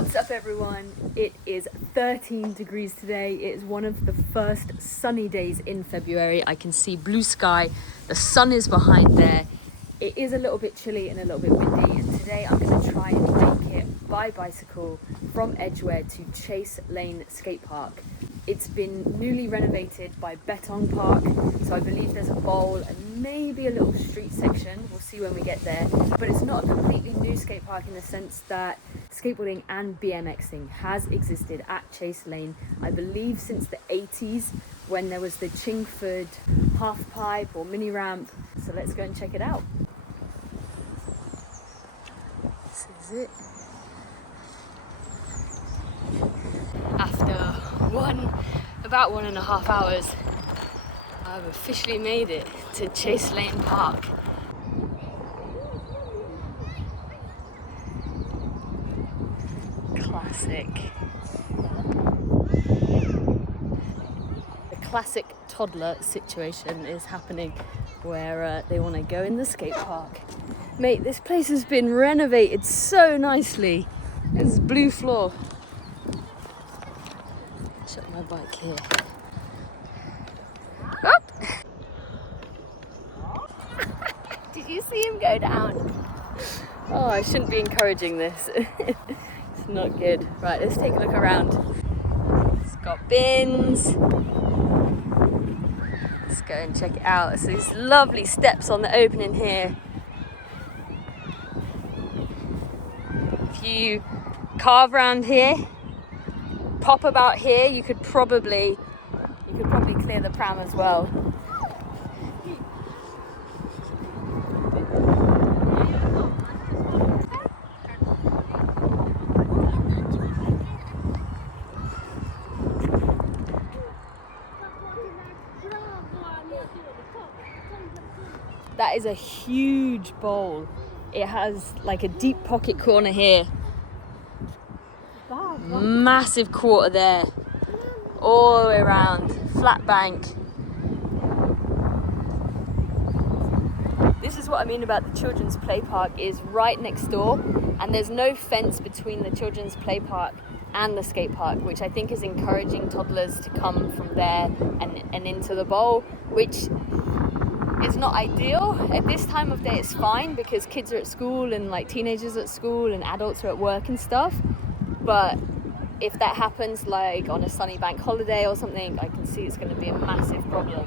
What's up everyone? It is 13 degrees today. It is one of the first sunny days in February. I can see blue sky, the sun is behind there. It is a little bit chilly and a little bit windy, and today I'm going to try and make it by bicycle from Edgware to Chase Lane Skatepark. It's been newly renovated by Betong Park, so I believe there's a bowl and maybe a little street section. We'll see when we get there. But it's not a completely new skate park in the sense that skateboarding and BMXing has existed at Chase Lane, I believe since the 80s when there was the Chingford half pipe or mini ramp. So let's go and check it out. This is it. After about 1.5 hours, I've officially made it to Chase Lane Park. Classic. The classic toddler situation is happening where they want to go in the skate park. Mate, this place has been renovated so nicely. There's blue floor. Shut my bike here. Up. Did you see him go down? Oh, I shouldn't be encouraging this. It's not good. Right, let's take a look around. It's got bins. Let's go and check it out. So these lovely steps on the opening here. If you carve around here, pop about here, you could probably clear the pram as well. That is a huge bowl. It has like a deep pocket corner here. Massive quarter there. All the way around. Flat bank. This is what I mean about the children's play park, is right next door, and there's no fence between the children's play park and the skate park, which I think is encouraging toddlers to come from there and into the bowl, which is not ideal. At this time of day it's fine because kids are at school and like teenagers are at school and adults are at work and stuff, but if that happens like on a sunny bank holiday or something, I can see it's going to be a massive problem.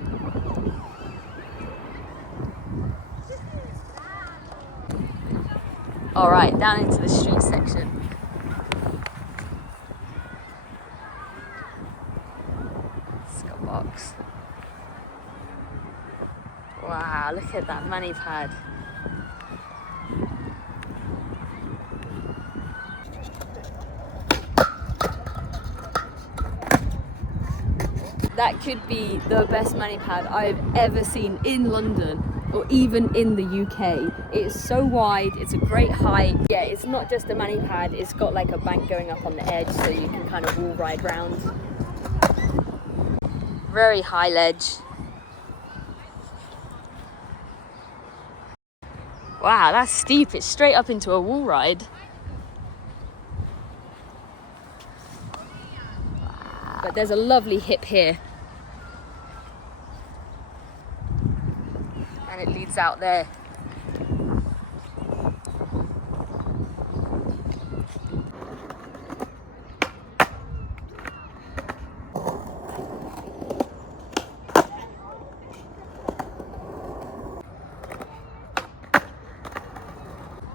Alright, down into the street section. Scott box. Wow, look at that mani pad. That could be the best mani pad I've ever seen in London or even in the UK. It is so wide, it's a great height. Yeah, it's not just a mani pad, it's got like a bank going up on the edge so you can kind of wall ride round. Very high ledge. Wow, that's steep. It's straight up into a wall ride. But there's a lovely hip here. And it leads out there.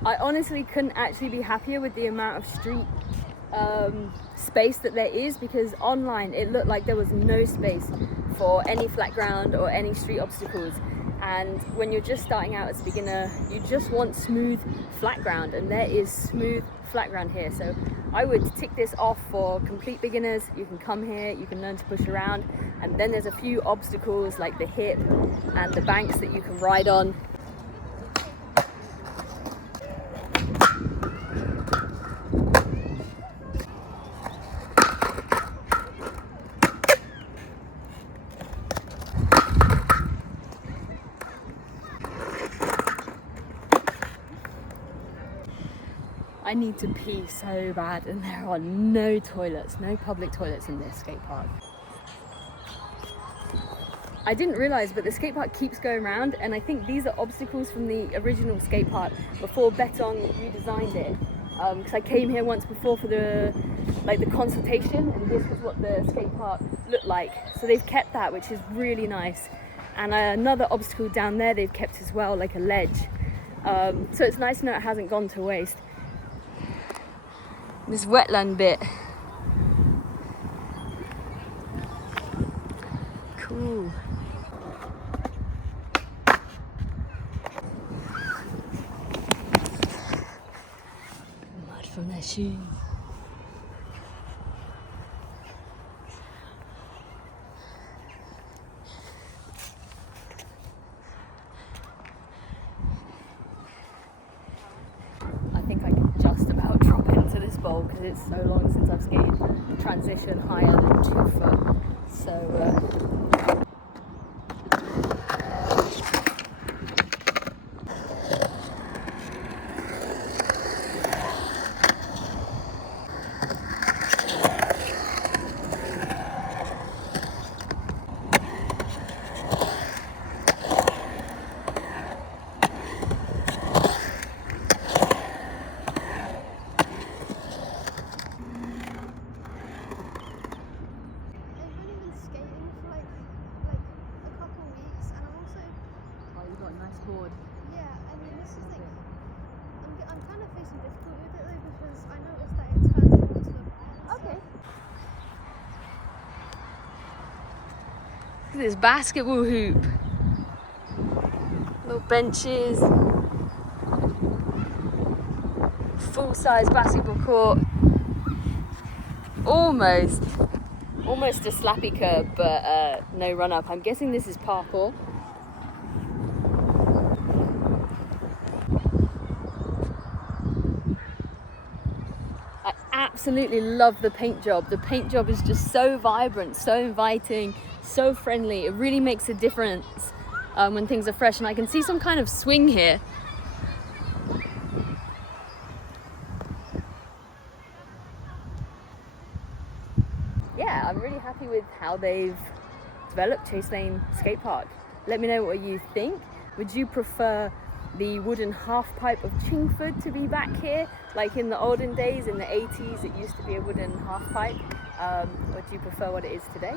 I honestly couldn't actually be happier with the amount of street space that there is, because online it looked like there was no space for any flat ground or any street obstacles, and when you're just starting out as a beginner you just want smooth flat ground, and there is smooth flat ground here. So I would tick this off for complete beginners. You can come here, you can learn to push around, and then there's a few obstacles like the hip and the banks that you can ride on. I need to pee so bad, and there are no toilets, no public toilets in this skate park. I didn't realise, but the skate park keeps going round, and I think these are obstacles from the original skate park before Betong redesigned it. Because I came here once before for the consultation, and this was what the skate park looked like. So they've kept that, which is really nice. And another obstacle down there they've kept as well, like a ledge. So it's nice to know it hasn't gone to waste. This wetland bit. Cool. Mud from their shoes. I think I can just about drop into this bowl because it's so long since I've skated transition higher than 2 foot. So board. Yeah, I mean this is like I'm kind of facing difficulty with it though because I noticed that it turns into the Okay. Look at this basketball hoop. Little benches. Full-size basketball court. Almost a slappy curb, but no run up. I'm guessing this is parkour. Absolutely love the paint job. The paint job is just so vibrant, so inviting, so friendly. It really makes a difference when things are fresh, and I can see some kind of swing here. Yeah, I'm really happy with how they've developed Chase Lane Skatepark. Let me know what you think. Would you prefer the wooden half pipe of Chingford to be back here, like in the olden days in the 80s? It used to be a wooden half pipe, or do you prefer what it is today?